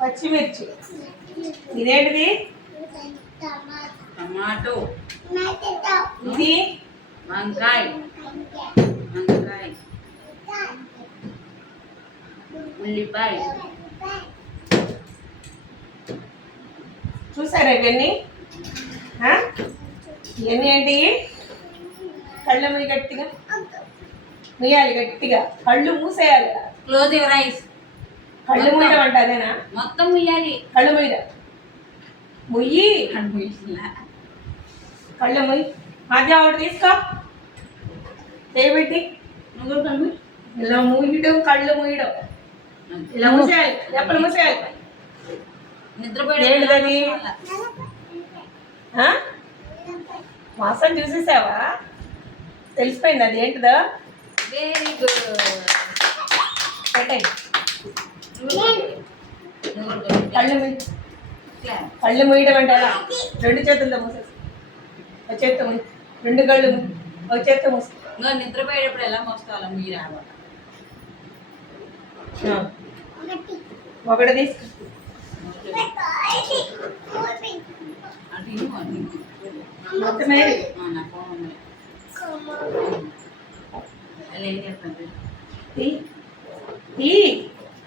పచ్చిమిర్చి. ఇదేంటిది? టమాటో. ఇది వంకాయ. ఉల్లిపాయ. చూసారా ఇవన్నీ? ఇవన్నీ ఏంటి? కళ్ళు మూయి గట్టిగా ముయ్యాలి, గట్టిగా కళ్ళు మూసేయాలి. Close your eyes. కళ్ళు మూయడం అంటే అదేనా? మొత్తం ముయ్యాలి. కళ్ళు మూయడం. ముయ్యి కళ్ళు ముయ్యి. మధ్య ఒకటి తీసుకో, చేయబెట్టి ఇలా మూయడం, కళ్ళు మూయడం, ఇలా మూసేయాలి, ఎప్పుడు మూసేయాలి. ఏంటిది? వాసన చూసేసావా? తెలిసిపోయింది అది ఏంటిదో? Very good. పెట్టండి. కళ్ళు మూయడం అంటే అలా రెండు చేతులతో మూసేసి ఒక చేత్తో మూసి, రెండు కళ్ళు ఒక చేత్తో మూసి. నిద్రపోయేటప్పుడు ఎలా మోస్తావు మీరు రావాలి. ఒకటి తీసుకో. మొత్తం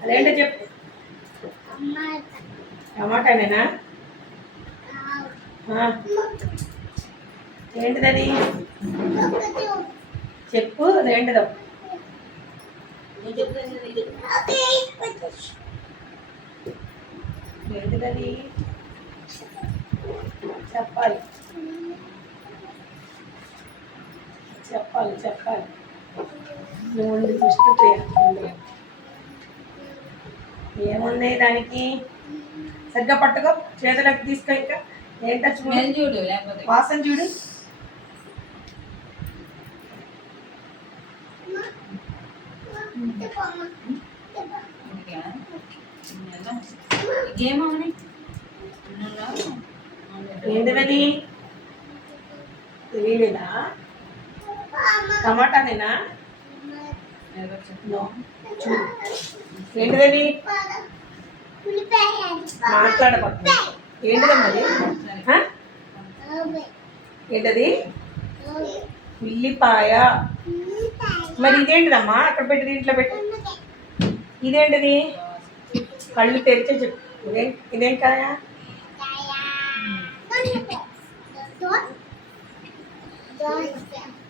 అదేంటో చెప్పు. టమాటానేనా? ఏంటిదని చెప్పు. అదేంటిదో ఏంటిదని చెప్పాలి, చెప్పాలి, చెప్పాలి. నువ్వు దృష్టి ఏముంది దానికి? సరిగ్గా పట్టుకో, చేతులకు తీసుకో. ఇంకా ఏంటో చూడు, లేకపోతే వాసన చూడు. ఏంటిదని తెలియలేదా? టమాటానేనా? చూడు ఏంటిదని మాట్లాడబట్టు. ఏంటిదమ్మది? ఏంటది? ఉల్లిపాయ. మరి ఇదేంటిదమ్మా? అక్కడ పెట్టి దీంట్లో పెట్టి. ఇదేంటిది? కళ్ళు తెరిచే చెప్పు. ఇదేం కాయ?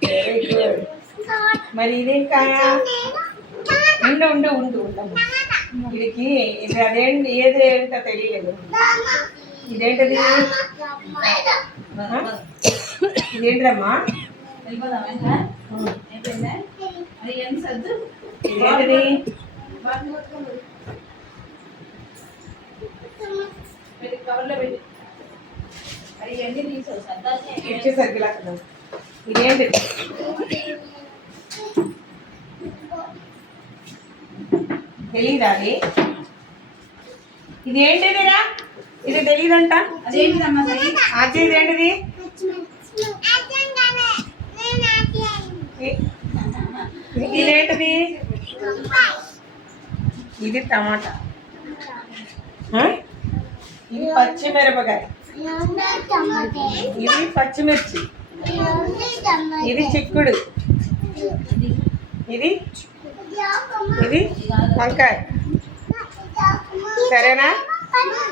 Very good. మరి ఇదేం కాయ? ఉండు ఉండు ఉండు ఉండము. వీడికి ఇది అదేంటి, ఏది ఏంటో తెలియలేదు. ఇదేంటిది? ఇదేంటిదమ్మా? ఇదేంటిది? ఇచ్చేసరికి ఇలా. ఇదేంటి? తెలీదా అది? ఇదేంటిదిరా? ఇది తెలీదంట. అదేంటిదమ్మా? అది ఇదేంటిది? ఇదేంటిది? ఇది టమాటా. ఇది పచ్చిమిరపకాయ. ఇది పచ్చిమిర్చి. ఇది చిక్కుడు. ఇది ఇది వంకాయ. సరేనా?